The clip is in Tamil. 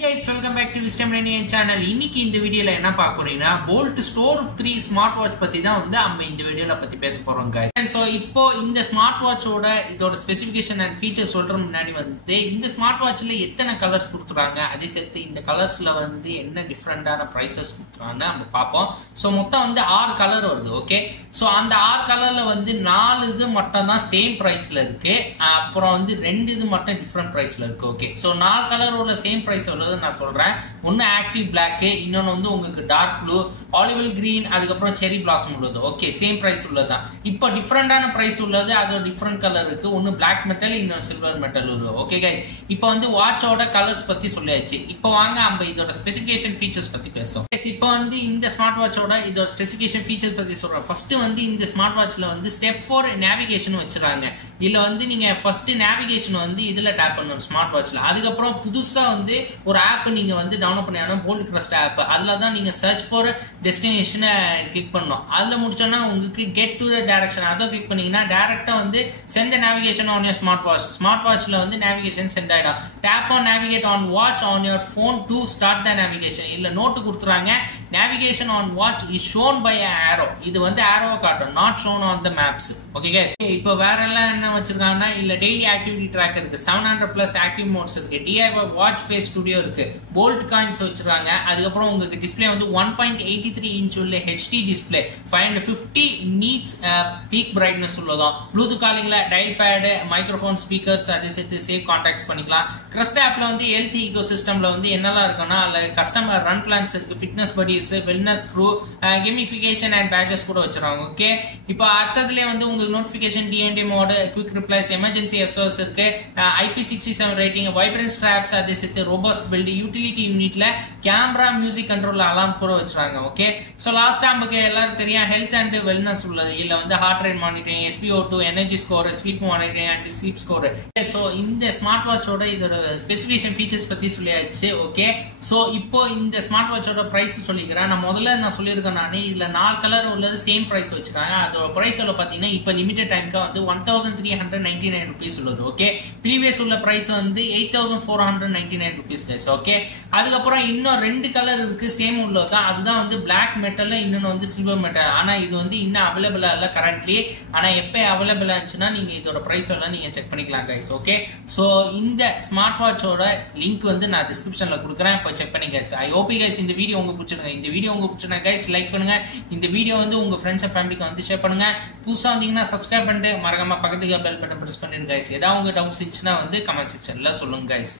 guys, welcome back to 𝗙់_𝗨𝗀 channel. இன்னைக்கு இந்த வீடியோல என்ன பார்க்க போறீங்கன்னா boAt Store 3 ஸ்மார்ட் வாட்ச் பத்தி தான் நம்ம இந்த வீடியோல பத்தி பேச போறோம் guys. And so இப்போ இந்த ஸ்மார்ட் வாட்சோட இதோட ஸ்பெசிஃபிகேஷன் அண்ட் ஃபீச்சர்ஸ் சொல்ற முன்னாடி இந்த ஸ்மார்ட் வாட்ச்ல எத்தனை கலர்ஸ் கொடுத்துறாங்க, அதே சேர்த்து இந்த கலர்ஸ்ல என்ன டிஃபரெண்டான பிரைசஸ் கொடுத்துறாங்க நம்ம பார்ப்போம். சோ மொத்தம் 6 கலர் வருது. ஓகே, சோ அந்த 6 கலர்ல 4 இது மட்டும் தான் சேம் பிரைஸ்ல இருக்கு, அப்புறம் 2 இது மட்டும் டிஃபரெண்ட் பிரைஸ்ல இருக்கு. ஓகே, சோ 4 கலரோட சேம் பிரைஸ் உள்ளது நான் சொல்றேன். ஒன்னு ஆக்டிவ் பிளாக், இன்னொன்னு உங்களுக்கு டார்க் ப்ளூ, ஆலிவ் கிரீன், அதுக்கப்புறம் செரி பிளாசம் உள்ளது. ஓகே, சேம் பிரைஸ் உள்ளதுதான். இப்போ டிஃபரெண்டான பிரைஸ் உள்ளது, அது டிஃபரெண்ட் கலர் இருக்கு. ஒன்னு பிளாக் மெட்டல், இன்னொரு சில்வர் மெட்டல் உள்ளது. ஓகே கைஸ், இப்போ வாட்சோட கலர்ஸ் பத்தி சொல்லியாச்சு. இப்போ வாங்க நம்ம இதோட ஸ்பெசிஃபிகேஷன் ஃபீச்சர்ஸ் பத்தி பேசுவோம். இப்போ இந்த ஸ்மார்ட் வாட்சோட இதோட ஸ்பெசிஃபிகேஷன் ஃபீச்சர்ஸ் பத்தி சொல்றேன். ஃபர்ஸ்ட் இந்த ஸ்மார்ட் வாட்ச்ல ஸ்டெப் 4 நேவிகேஷன் வச்சிருக்காங்க. இதுல நீங்க ஃபர்ஸ்ட் நேவிகேஷன் இதுல டேப் பண்ணணும் ஸ்மார்ட் வாட்ச்ல. அதுக்கப்புறம் புதுசா ஒரு ஆப் நீங்க டவுன்லோட் பண்ணி போல்ட் க்ரஸ்ட் ஆப், அதுல தான் நீங்க சர்ச் ஃபார் டெஸ்டினேஷனை கிளிக் பண்ணணும். அதுல முடிச்சோன்னா உங்களுக்கு கெட் டு த டைரக்ஷன் அதை கிளிக் பண்ணீங்கன்னா டைரக்டா send the navigation on your smart watch. Smart வாட்ச்ல நேவிகேஷன் சென்ட் ஆயிடும். Tap on navigate on watch on your phone to start the navigation. இல்ல நோட்டு கொடுத்துறாங்க, navigation on watch is shown by arrow. இது ஆரோவை காட்டும், not shown on the maps. Okay guys, இப்போ வேற எல்லாம் என்ன வச்சிருக்காங்கன்னா இல்ல டெய்லி ஆக்டிவிட்டி ட்ராக் இருக்கு, 700+ ஆக்டிவ் மோட்ஸ் இருக்கு, DIY வாட்ச் ஃபேஸ் ஸ்டுடியோ இருக்கு, போல்ட் காயின்ஸ் வச்சிருக்காங்க. அதுக்கப்புறம் உங்களுக்கு டிஸ்பிளே 1.83 இன்ச் உள்ள HD display, 550 nits peak brightness உள்ளதா. ப்ளூடூத் காலிங்ல டயல் பேட், மைக்ரோஃபோன், ஸ்பீக்கர்ஸ், அது சேர்த்து சேவ் கான்டாக்ட்ஸ் பண்ணிக்கலாம். கிரஸ்ட் ஆப்ல ஹெல்த் ஈகோ சிஸ்டம்ல என்னெல்லாம் இருக்குன்னா கஸ்டமர் ரன் பிளான்ஸ் இருக்கு, fitness buddies, wellness crew, gamification and badges கூட வச்சிருக்காங்க. ஓகே, இப்போ அடுத்ததுல உங்களுக்கு notification, DND mode, quick replies, emergency SOS இருக்கு, IP67 ரேட்டிங், வைப்ரன்ட் ஸ்ட்ராப்ஸ், அது சேர்த்து ரோபஸ்ட் பில்ட், யூட்டிலிட்டி யூனிட்ல கேமரா, மியூசிக் கண்ட்ரோல் அலாம் கூட வச்சிருக்காங்க. ஓகே, சோ லாஸ்டா நமக்கு எல்லாரும் தெரியும் ஹெல்த் அண்ட் வெல்னஸ் உள்ளது. இல்ல heart rate monitoring, SpO2, energy score, sleep monitoring and sleep score. So இந்த ஸ்மார்ட் வாட்சோட இதோட ஸ்பெசிஃபிகேஷன் ஃபீச்சர்ஸ் பத்தி சொல்லியாச்சு. ஓகே, சோ இப்போ இந்த ஸ்மார்ட் வாட்சோட பிரைஸ் சொல்லிக்கிறேன். நான் முதல்ல சொல்லியிருக்கேன், நான் இதுல 4 கலர் உள்ளது சேம் பிரைஸ் வச்சிருக்காங்க. அதோட பிரைஸ் பாத்தீங்கன்னா இப்ப லிமிடெட் டைம்க்கு 1399 rupees உள்ளது. ஓகே, ப்ரீவியஸ் உள்ள பிரைஸ் 8499 rupees. ஓகே, அதுக்கப்புறம் இன்னும் 2 கலர் இருக்கு சேம் உள்ளதுதான். அதுதான் பிளாக் மெட்டல், இன்னொன்னு சில்வர் மெட்டல். ஆனா இது இன்னும் அவைலபிளா இல்ல கரண்ட்லி. ஆனா எப்ப அவைலபிள் ஆச்சுன்னா நீங்க இதோட பிரைஸ் எல்லாம் நீங்க செக் பண்ணிக்கலாம் கைஸ். ஓகே, சோ இந்த ஸ்மார்ட் வாட்சோட லிங்க் நான் டிஸ்கிரிப்ஷன்ல கொடுக்குறேன், இப்போ செக் பண்ணி கைஸ். ஐ ஹோப் கைஸ் இந்த வீடியோ உங்களுக்கு பிடிச்சிருங்க. இந்த வீடியோ உங்களுக்கு பிடிச்சிருந்தா கைஸ் லைக் பண்ணுங்க. இந்த வீடியோ உங்க ஃப்ரெண்ட்ஸ் அண்ட் ஃபேமிலிக்கு ஷேர் பண்ணுங்க. புதுசா வந்தீங்கன்னா சப்ஸ்கிரைப் பண்ணிட்டு மறக்காம பக்கத்துக்கு பெல் பட்டன் பிரஸ் பண்ணிடுங்க கைஸ். ஏதாவது உங்க டவுட்ஸ் இருந்துச்சுன்னா கமெண்ட் செக்ஷன்ல சொல்லுங்க கைஸ்.